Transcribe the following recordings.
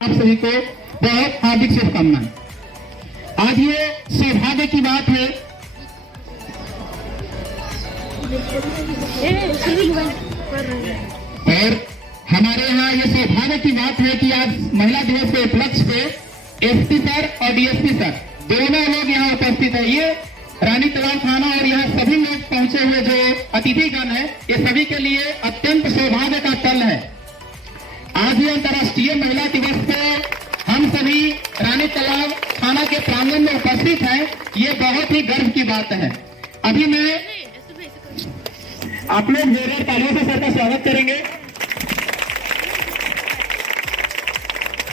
आप सभी को बहुत हार्दिक शुभकामनाएं। आज ये सौभाग्य की बात है और हमारे यहाँ ये सौभाग्य की बात है कि आज महिला दिवस के उपलक्ष्य पे एसपी सर और डीएसपी सर दोनों लोग यहाँ उपस्थित है। ये रानी तालाब थाना और यहाँ सभी लोग पहुंचे हुए जो अतिथिगण है, ये सभी के लिए अत्यंत सौभाग्य का पल है। आज ये अंतर्राष्ट्रीय महिला दिवस पे हम सभी रानी तालाब थाना के प्रांगण में उपस्थित हैं, ये बहुत ही गर्व की बात है। अभी मैं आप लोग जोरदार तालियों से सर का स्वागत करेंगे।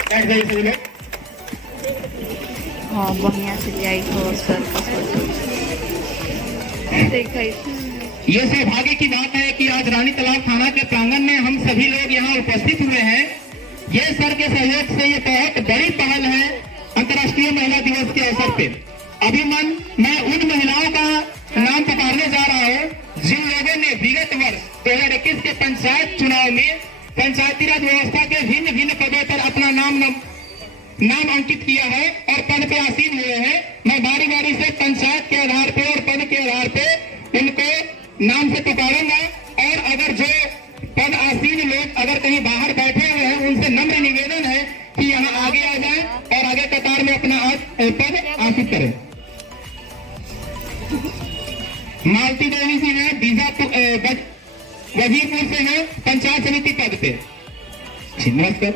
बैठ जाइए सभी लोग। हाँ बढ़िया से जाई हो सर का देखा ये सौभाग्य की बात है कि आज रानी तालाब थाना के प्रांगण में हम सभी लोग यहाँ उपस्थित हुए हैं। ये सर के सहयोग से ये बहुत बड़ी पहल है अंतर्राष्ट्रीय महिला दिवस के अवसर पे। अभी मैं उन महिलाओं का नाम पुकारने जा रहा हूँ जिन लोगों ने विगत वर्ष 2021 के पंचायत चुनाव में पंचायती राज व्यवस्था के भिन्न भिन्न पदों पर अपना नाम अंकित किया है और पद पे आसीन हुए हैं। मैं बारी बारी से पंचायत के आधार पे और पद के आधार पे उनको नाम से पुकारूंगा और अगर जो पद आसीन लोग अगर कहीं बाहर बैठे हुए हैं उनसे नम्र निवेदन है कि यहाँ आगे आ जाए और आगे कतार में अपना पद आसित करें। मालती देवी जी है वजीरपुर से है पंचायत समिति पद पे। नमस्कार।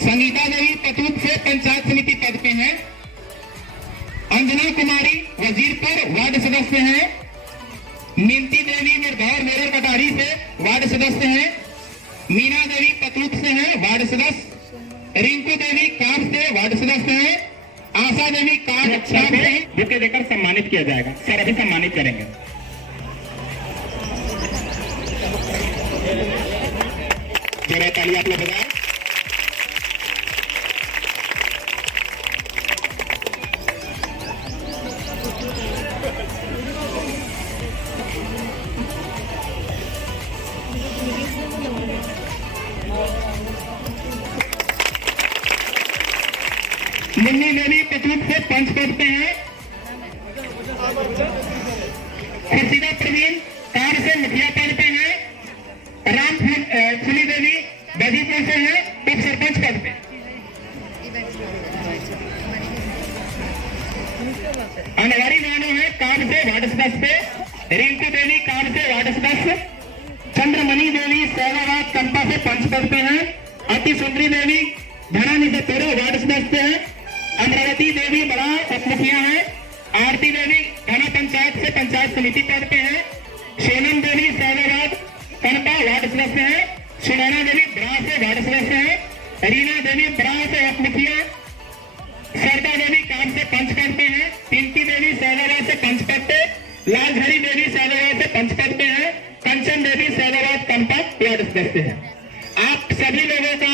संगीता देवी पतूत से पंचायत समिति पद पे हैं। अंजना कुमारी वजीरपुर वार्ड सदस्य हैं। मिंती देवी निर्भर मेरर कटारी से वार्ड सदस्य हैं। मीना देवी पतूत से हैं वार्ड सदस्य। रिंकू देवी काब से वार्ड सदस्य हैं। आशा देवी काब अच्छा से बुके देकर सम्मानित किया जाएगा। सर अभी सम्मानित करेंगे। जरा ताली आप लोग बजाएं। मुन्नी देवी पतूत से पंच पद पे हैं। खुर्शीदा प्रवीण कार से मुखिया पद पे हैं। राम फुली देवी बजीपुर से है उप सरपंच पद पे। अनवारी राणो है कार से वार्ड सदस्य। रिंकू देवी कार से वार्ड सदस्य। चंद्रमणि देवी सौराबाद कंपा से पंच पद पे हैं। अति सुंदरी देवी धनानी से तेरह वार्ड सदस्य है। अमरावती देवी बड़ा उपमुखिया है। आरती देवी थाना पंचायत से पंचायत समिति पद पे है। सोनम देवी सौराबाद कनपा वार्ड सदस्य है। सुनैना देवी ब्रा से वार्ड सदस्य है। रीना देवी ब्रा से उपमुखिया। सरदा देवी काम से पंच पद पे है। पिंकी देवी सौराबाद से पंच पद पे। लालधरी देवी सौराबाद से पंच पद पे है। कंचन देवी सौराबाद कनपा वार्ड सदस्य है। आप सभी लोगों का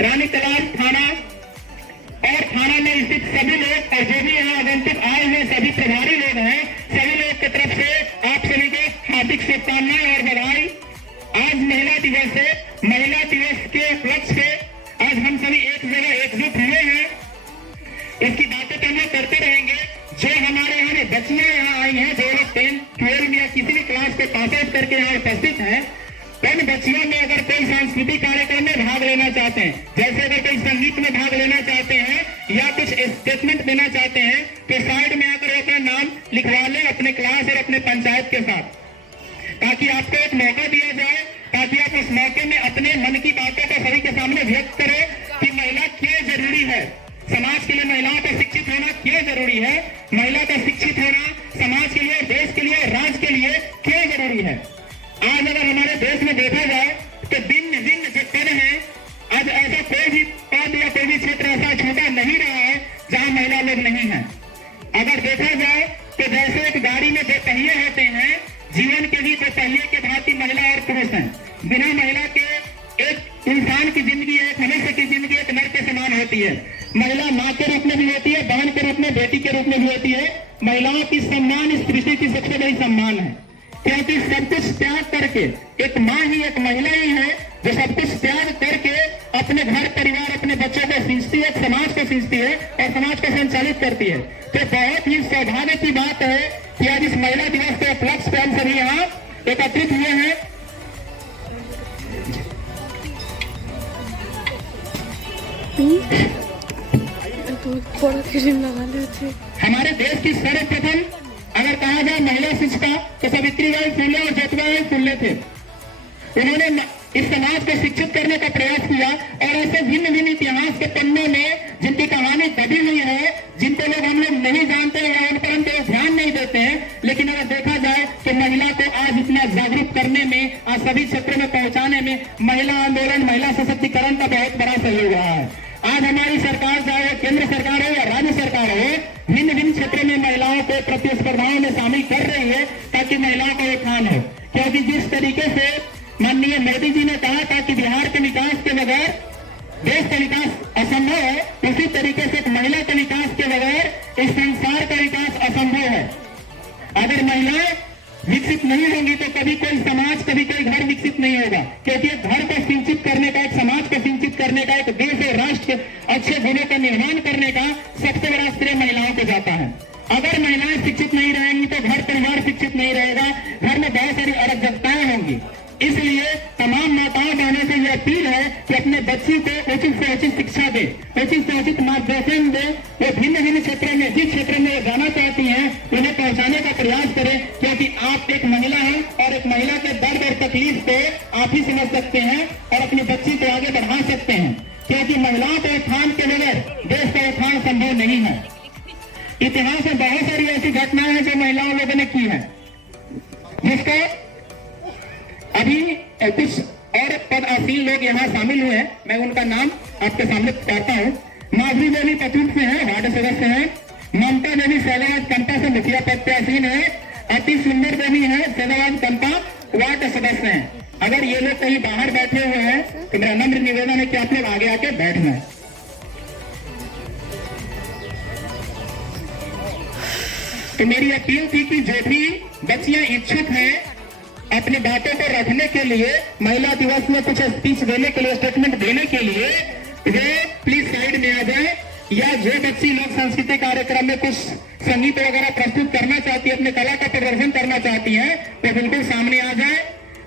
रानी तालाब थाना और थाना में स्थित सभी लोग और जो भी यहाँ आगंतुक आए हुए सभी प्रभारी लोग हैं, सभी लोग की तरफ से आप सभी को हार्दिक शुभकामनाएं और बधाई। आज महिला दिवस है। महिला दिवस के उपलक्ष्य पे आज हम सभी एक जगह एकजुट हुए हैं। इसकी बातें तो हम लोग करते रहेंगे। जो हमारे यहाँ बच्चियां यहाँ आई हैं, जो लोग 10, 12 या किसी भी क्लास के पास आउट करके यहाँ उपस्थित हैं, उन बच्चियों में अगर कोई सांस्कृतिक कार्यक्रम में भाग लेना चाहते हैं, जैसे अगर कोई संगीत में भाग लेना चाहते हैं या कुछ स्टेटमेंट देना चाहते हैं, तो साइड में आकर अपना नाम लिखवा लें अपने क्लास और अपने पंचायत के साथ, ताकि आपको एक मौका दिया जाए, ताकि आप उस मौके में अपने मन की बातों को सभी के सामने व्यक्त करें कि महिला क्यों जरूरी है। समाज के लिए महिलाओं का शिक्षित होना क्यों जरूरी है। महिला का शिक्षित होना समाज के लिए, देश के लिए, राज्य के लिए क्यों जरूरी है। आज अगर हमारे देश में देखा जाए तो भिन्न भिन्न जो पद है, आज ऐसा कोई भी पद या कोई भी क्षेत्र ऐसा छूटा नहीं रहा है जहां महिला लोग नहीं है। अगर देखा जाए तो जैसे एक गाड़ी में दो पहिए होते हैं, जीवन के भी दो पहिए के भांति महिला और पुरुष हैं। बिना महिला के एक इंसान की जिंदगी, एक मनुष्य की जिंदगी एक नर के समान होती है। महिला माँ के रूप में भी होती है, बहन के रूप में, बेटी के रूप में भी होती है। महिलाओं की सम्मान इस सृष्टि की सबसे बड़ी सम्मान है, क्योंकि सब कुछ त्याग करके एक माँ ही, एक महिला ही है जो सब कुछ त्याग करके अपने घर परिवार अपने बच्चों को सींचती है, समाज को सींचती है और समाज को संचालित करती है। तो बहुत ही सौभाग्य की बात है कि आज इस महिला दिवस के उपलक्ष्य पर हम सभी यहाँ एकत्रित हुए हैं। हमारे देश की सर्वप्रथम अगर कहा जाए महिला शिक्षिका तो सावित्रीबाई फुले और ज्योतिबाई फुले थे। उन्होंने इस समाज को शिक्षित करने का प्रयास किया और ऐसे भिन्न भिन्न इतिहास के पन्नों में जिनकी कहानी दबी हुई है, जिनको हम लोग नहीं जानते या उन पर हम ध्यान नहीं देते हैं, लेकिन अगर देखा जाए तो महिला को आज इतना जागरूक करने में, आज सभी क्षेत्रों में पहुंचाने में महिला आंदोलन, महिला सशक्तिकरण का बहुत बड़ा सहयोग रहा है। आज हमारी सरकार, चाहे वो केंद्र सरकार हो या राज्य सरकार हो, भिन्न भिन्न क्षेत्रों में महिलाओं को प्रतिस्पर्धाओं में शामिल कर रही है ताकि महिलाओं का उत्थान हो। क्योंकि जिस तरीके से माननीय मोदी जी ने कहा था कि बिहार के विकास के बगैर देश का विकास असंभव है, उसी तरीके से महिला के विकास के बगैर इस संसार का विकास असंभव है। अगर महिलाएं विकसित नहीं होंगी तो कभी कोई समाज, कभी कोई घर विकसित नहीं होगा। क्योंकि एक घर को सिंचित करने का, एक समाज को सिंचित करने का, एक देश और राष्ट्र के अच्छे गुणों का निर्माण करने का सबसे बड़ा श्रेय महिलाओं को जाता है। अगर महिलाएं शिक्षित नहीं रहेंगी तो घर परिवार शिक्षित नहीं रहेगा, घर में बहुत सारी अराजकताएं होंगी। इसलिए तमाम माताओं बहनों से यह अपील है कि अपने बच्ची को उचित से उचित शिक्षा दे, उचित से उचित मार्गदर्शन दे। वो भिन्न भिन्न क्षेत्रों में, जिस क्षेत्र में वो जाना चाहती हैं, उन्हें पहुंचाने का प्रयास करें। क्योंकि आप एक महिला हैं और एक महिला के दर्द और तकलीफ को आप ही समझ सकते हैं और अपनी बच्ची को आगे बढ़ा सकते हैं। क्योंकि महिलाओं के उत्थान के बगैर देश का उत्थान संभव नहीं है। इतिहास में बहुत सारी ऐसी घटनाएं हैं जो महिलाओं लोगों ने की है, जिसको अभी कुछ और पदासीन लोग यहाँ शामिल हुए हैं। मैं उनका नाम आपके सामने करता हूँ। माधुरी देवी पतूर से हैं, वार्ड सदस्य हैं। ममता देवी सैदाबाद कंपा से मुखिया पद पे आसीन है। अति सुंदर देवी है, सैदाबाद कंपा वार्ड सदस्य हैं। अगर ये लोग कहीं बाहर बैठे हुए हैं तो मेरा नम्र निवेदन है कि आप लोग आगे आके बैठना है। तो मेरी अपील थी कि जो भी बच्चियां इच्छुक हैं अपनी बातों को रखने के लिए, महिला दिवस में कुछ स्पीच देने के लिए, स्टेटमेंट देने के लिए, वे प्लीज साइड में आ जाए। या जो बच्ची लोक संस्कृति कार्यक्रम में कुछ संगीत वगैरह प्रस्तुत करना चाहती है, अपने कला का प्रदर्शन करना चाहती है, वो बिल्कुल सामने आ जाए।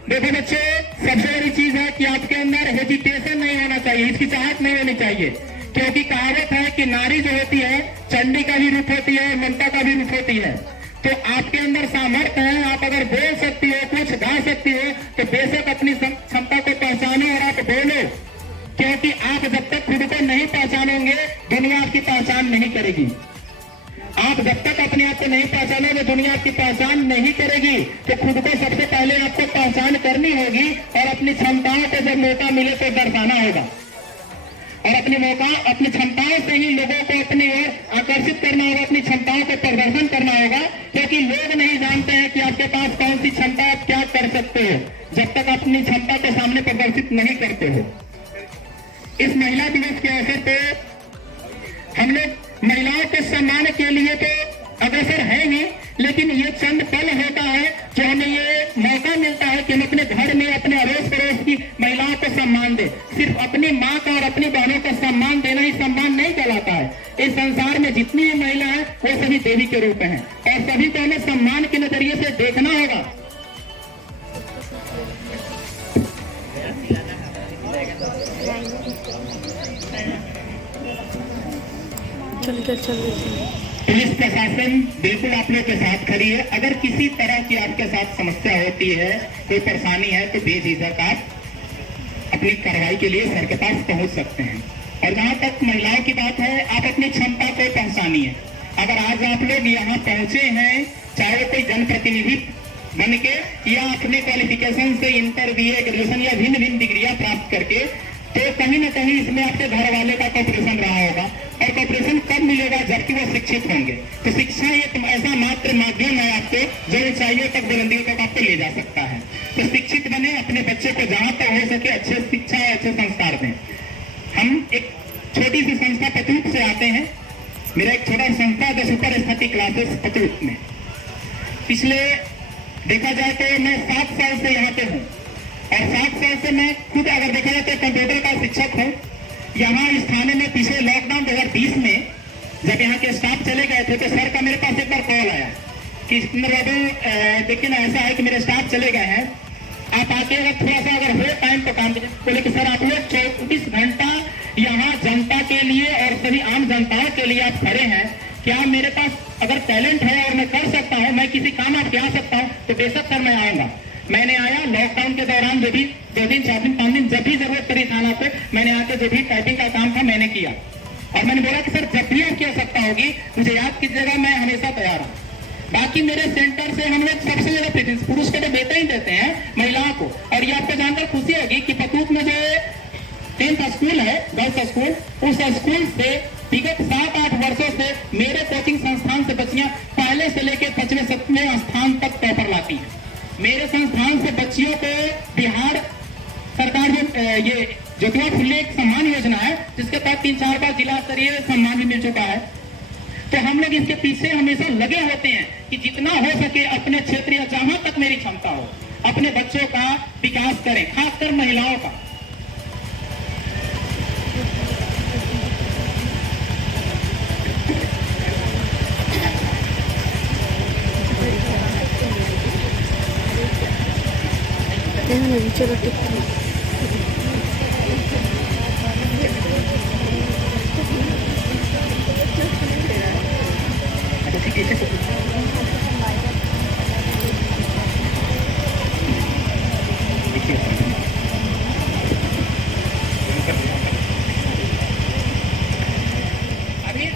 देखो बच्चे, सबसे बड़ी चीज है कि आपके अंदर हेजिटेशन नहीं होना चाहिए, हिचकिचाहट नहीं होनी चाहिए। क्योंकि कहावत है कि नारी जो होती है चंडी का भी रूप होती है, ममता का भी रूप होती है। तो आपके अंदर सामर्थ्य है, आप अगर बोल सकती हो, कुछ गा सकती हो, तो बेशक अपनी क्षमता को पहचानो और आप बोलो। क्योंकि आप जब तक खुद को नहीं पहचानोगे, दुनिया आपकी पहचान नहीं करेगी। आप जब तक अपने आप को नहीं पहचानोगे, दुनिया आपकी पहचान नहीं करेगी। तो खुद को सबसे पहले आपको पहचान करनी होगी और अपनी क्षमताओं को जब मौका मिले तो दर्शाना होगा। और अपनी क्षमताओं से ही लोगों को अपनी ओर आकर्षित करना होगा, अपनी क्षमताओं को प्रदर्शन करना होगा। क्योंकि लोग नहीं जानते हैं कि आपके पास कौन सी क्षमता, आप क्या कर सकते हो, जब तक अपनी क्षमता के सामने प्रदर्शित नहीं करते हो। इस महिला दिवस के अवसर पे हम लोग महिलाओं के सम्मान के लिए तो अग्रसर है ही, लेकिन ये चंद पल होता है जो हमें ये मौका मिलता है कि हम अपने घर में, अपने अड़ोस पड़ोस की महिलाओं को सम्मान दें। सिर्फ अपनी माँ का और अपनी बहनों का सम्मान देना ही सम्मान नहीं कहलाता है। इस संसार में जितनी भी महिला है वो सभी देवी के रूप में है और सभी को हमें सम्मान के नजरिए से देखना होगा। पुलिस प्रशासन बिल्कुल आप लोग के साथ खड़ी है। अगर किसी तरह की आपके साथ समस्या होती है, कोई परेशानी है, तो बेझिझक आप अपनी कार्रवाई के लिए सर के पास पहुंच सकते हैं। और जहां तक महिलाओं की बात है, आप अपनी क्षमता को पहचानिए। अगर आज आप लोग यहाँ पहुंचे हैं, चाहे कोई जनप्रतिनिधि बन के या अपने क्वालिफिकेशन से इंटर, बीए, ग्रेजुएशन या भिन्न भिन्न डिग्रियां प्राप्त करके, तो कहीं न कहीं इसमें आपके घर वाले का कॉपरेशन रहा होगा। और कॉपरेशन कब मिलेगा? जबकि वो शिक्षित होंगे। तो शिक्षा एक ऐसा मात्र माध्यम है आपको जो ऊंचाइयों तक, बुलंदियों तक आपको ले जा सकता है। तो शिक्षित बने, अपने बच्चे को जहां तक हो सके अच्छे शिक्षा और अच्छे संस्कार दें। हम एक छोटी सी संस्था पतूत से आते हैं। मेरा एक छोटा संस्था द सुपर स्थिति क्लासेस पतूत में। पिछले देखा जाए तो मैं 7 साल से यहाँ पे हूँ और 7 साल से मैं खुद अगर देखा जाए तो कंप्यूटर का शिक्षक हूँ। यहाँ इस थाने में पिछले लॉकडाउन 2020 में जब यहाँ के स्टाफ चले गए थे तो सर का मेरे पास एक बार कॉल आया कि बाबू देखिए ना, ऐसा है कि मेरे स्टाफ चले गए हैं, आप आके अगर थोड़ा सा अगर हो टाइम तो काम कीजिए। बोले कि सर आप लोग 24 घंटा यहाँ जनता के लिए और सभी आम जनताओं के लिए आप खड़े हैं, क्या मेरे पास अगर टैलेंट है और मैं कर सकता हूँ, मैं किसी काम आपके आ सकता हूँ, तो बेशक सर मैं आऊंगा। मैंने आया लॉकडाउन के दौरान, जो भी 2 दिन 4 दिन 5 दिन जब भी जरूरत पड़ी थाना पे, मैंने आके जो भी टाइपिंग का काम था मैंने किया। और मैंने बोला कि सर जब भी आपकी आवश्यकता होगी मुझे याद कीजिएगा, मैं हमेशा तैयार हूँ। बाकी मेरे सेंटर से हम लोग सबसे ज्यादा प्रेफरेंस पुरुष को तो देते ही देते हैं, महिलाओं को। और ये आपको जानकर खुशी होगी कि पतूत में जो 10th स्कूल है, गर्ल्स स्कूल, उस स्कूल से विगत 7-8 वर्षों से मेरे कोचिंग संस्थान से बच्चियां पहले से लेकर 5वें 7वें स्थान तक टॉपर लाती हैं। मेरे संस्थान से बच्चियों को बिहार सरकार ये ज्योतिबा फुले एक सम्मान योजना है, जिसके तहत 3-4 बार जिला स्तरीय सम्मान भी मिल चुका है। तो हम लोग इसके पीछे हमेशा लगे होते हैं कि जितना हो सके अपने क्षेत्र या जहां तक मेरी क्षमता हो अपने बच्चों का विकास करें, खासकर महिलाओं का। चलो ठीक है।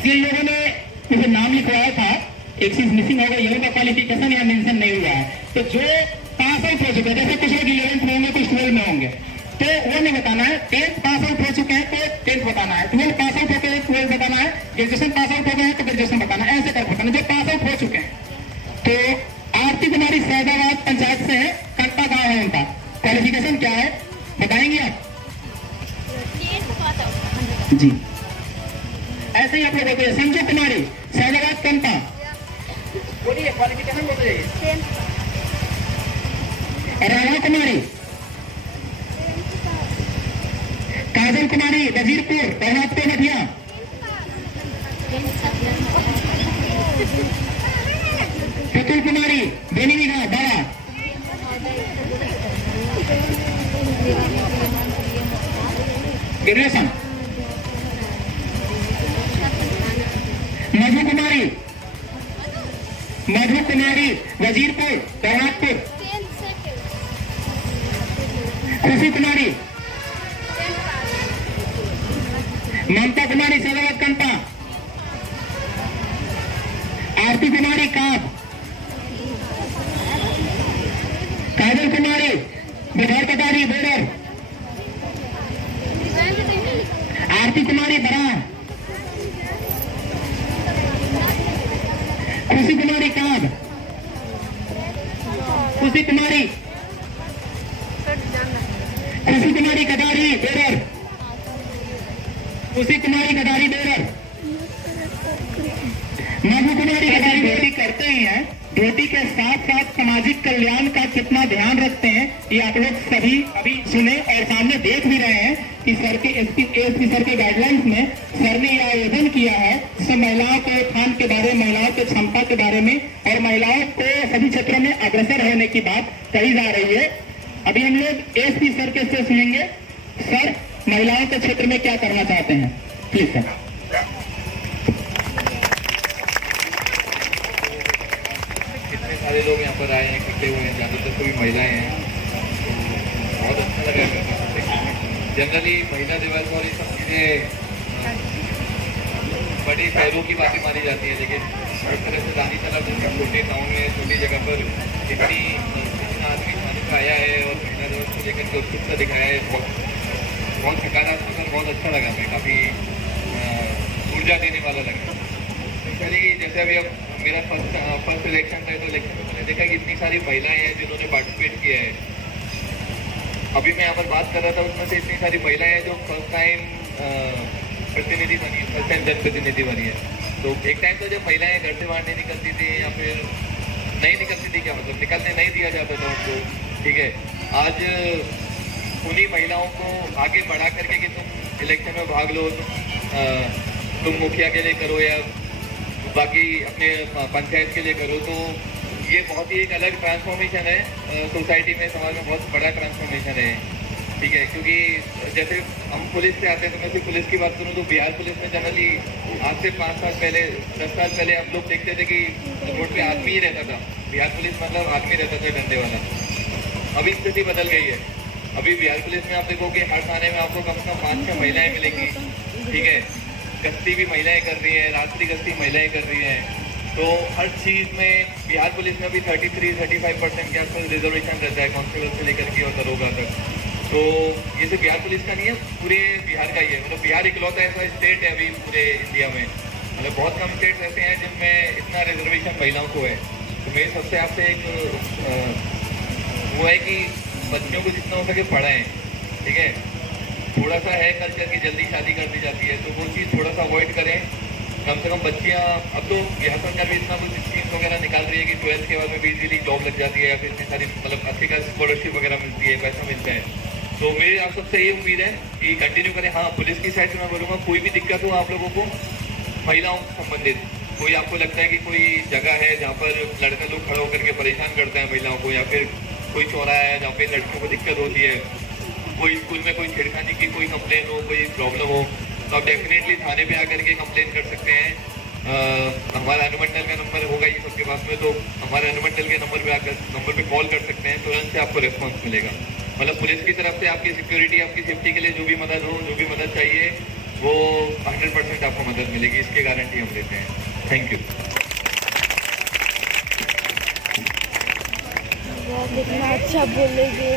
जिन लोगों ने मुझे नाम लिखवाया था, एक चीज मिसिंग हो गई, का क्वालिफिकेशन या मेंशन नहीं हुआ है, तो जो पास आउट हो चुके हैं, जैसे कुछ लोग 11th में होंगे, कुछ 12 में होंगे, तो वो नहीं बताना है। 10th पास आउट हो चुके हैं तो 10th बताना है, 12 पास आउट हो गए 12 बताना है, ग्रेजुएशन पास आउट हो गए हैं तो ग्रेजुएशन बताना है, ऐसे कर बताना जो पास आउट हो चुके हैं। तो आरती कुमारी सैदाबाद पंचायत से है, कट्टा गाँव है उनका, क्वालिफिकेशन क्या है बताएंगे आप? जी ऐसे ही आप लोग होते हैं। संजू कुमारी सैदाबाद कंपा, बोलिए क्वालिफिकेशन बताइए। राधा कुमारी, काजल कुमारी वजीरपुर बहनाथपुर मठिया, पुतुल कुमारी बेनीविघा बाड़ा, ग्रेजुएशन। मधु कुमारी वजीरपुर बहनाथपुर, खुशी कुमारी, ममता कुमारी सैदाबाद कंपा, आरती कुमारी काब, काजल कुमारी बिहार कटारी बेडर, आरती कुमारी बरा, खुशी कुमारी काब, खुशी कुमारी कटारी बेडर, खुशी कुमारी कटारी बेडर, मधु कुमारी कटारी ड्यूटी करते ही हैं। ड्यूटी के साथ साथ सामाजिक कल्याण का कितना ध्यान रखते हैं ये आप लोग सभी अभी सुने और सामने देख भी रहे हैं कि सर के एसपी सर के गाइडलाइंस में सर ने यह आयोजन किया है, जिसमें महिलाओं के उत्थान के बारे में, महिलाओं के क्षमता के बारे में और महिलाओं को सभी क्षेत्रों में अग्रसर होने की बात कही जा रही है। अभी हम लोग एसपी सर के से सुनेंगे, सर महिलाओं के क्षेत्र में क्या करना चाहते हैं, प्लीज सर। सारे लोग यहाँ पर आए हैं, इकट्ठे हुए हैं, ज़्यादातर सभी महिलाएं हैं, तो बहुत अच्छा लगा। जनरली महिला दिवस और ये सब चीज़ें बड़ी शहरों की बातें मानी जाती है, लेकिन इस तरह से दानी तलब जैसे छोटे गाँव में छोटी जगह पर इतना आदमी मानी का आया है और महिला दिवस को लेकर के उत्सुकता दिखाया है, बहुत सकारात्मक और बहुत अच्छा लगा। मैं काफ़ी ऊर्जा देने वाला लगा। स्पेशली जैसे अभी अब मेरा फर्स्ट इलेक्शन था, तो इलेक्शन में मैंने देखा कि इतनी सारी महिलाएं हैं जिन्होंने पार्टिसिपेट किया है। अभी मैं यहाँ पर बात कर रहा था, उसमें से इतनी सारी महिलाएं हैं जो फर्स्ट टाइम प्रतिनिधि बनी है, फर्स्ट टाइम जनप्रतिनिधि बनी है। तो एक टाइम तो जब महिलाएं घर से बाहर नहीं निकलती थी या फिर नहीं निकलती थी, क्या मतलब निकलने नहीं दिया जाता था उनको, ठीक है, आज उन्हीं महिलाओं को आगे बढ़ा करके कि तुम इलेक्शन में भाग लो, तुम मुखिया के लिए करो या बाकी अपने पंचायत के लिए करो, तो ये बहुत ही एक अलग ट्रांसफॉर्मेशन है सोसाइटी में, समाज में बहुत बड़ा ट्रांसफॉर्मेशन है। ठीक है, क्योंकि जैसे हम पुलिस से आते हैं, तो मैं सिर्फ पुलिस की बात करूँ तो बिहार पुलिस में जनरली आज से 5 साल पहले 10 साल पहले आप लोग देखते थे कि रोड पे आदमी ही रहता था। बिहार पुलिस मतलब आदमी रहता था डंडे वाला। अभी स्थिति बदल गई है। अभी बिहार पुलिस में आप देखोगे हर थाने में आपको कम से कम 5-6 महिलाएं मिलेंगी। ठीक है, गश्ती भी महिलाएं कर रही है, रात्रि गश्ती महिलाएं कर रही हैं। तो हर चीज़ में बिहार पुलिस में भी 33-35% के आसपास रिजर्वेशन रहता है, कांस्टेबल से लेकर के और दरोगा तक। तो ये सिर्फ बिहार पुलिस का नहीं है, पूरे बिहार का ही है। मतलब बिहार इकलौता ऐसा स्टेट है अभी पूरे इंडिया में, मतलब बहुत कम स्टेट ऐसे हैं जिनमें इतना रिजर्वेशन महिलाओं को है। तो मेरे सबसे आपसे एक वो है कि बच्चियों को जितना हो सके पढ़ाएं। ठीक है, थोड़ा सा है कल्चर की जल्दी शादी कर दी जाती है, तो वो चीज़ थोड़ा सा अवॉइड करें। कम से कम बच्चियाँ, अब तो बिहार सरकार भी इतना कुछ स्कीम्स वगैरह निकाल रही है कि 12th के बाद में भी इजीली जॉब लग जाती है, या फिर इतनी सारी मतलब अच्छी खासी स्कॉलरशिप वगैरह मिलती है, पैसा मिलता है। तो मेरी आप सबसे ये उम्मीद है कि कंटिन्यू करें। हाँ, पुलिस की साइड से मैं बोलूँगा कोई भी दिक्कत हो आप लोगों को महिलाओं से संबंधित, कोई आपको लगता है कि कोई जगह है जहाँ पर लड़के लोग खड़े होकर के परेशान करते हैं महिलाओं को, या फिर कोई चौराहा है जहाँ पे लड़कियों को दिक्कत होती है, कोई स्कूल में कोई छेड़खानी की कोई कंप्लेन हो, कोई प्रॉब्लम हो, तो आप डेफिनेटली थाने पे आकर के कंप्लेन कर सकते हैं। हमारा अनुमंडल का नंबर होगा ये सबके पास में, तो हमारे अनुमंडल के नंबर पे कॉल कर सकते हैं, तुरंत से आपको रिस्पॉन्स मिलेगा। मतलब पुलिस की तरफ से आपकी सिक्योरिटी, आपकी सेफ्टी के लिए जो भी मदद हो, जो भी मदद चाहिए, वो 100% आपको मदद मिलेगी, इसकी गारंटी हम देते हैं। Thank you. कितना अच्छा बोलेगे।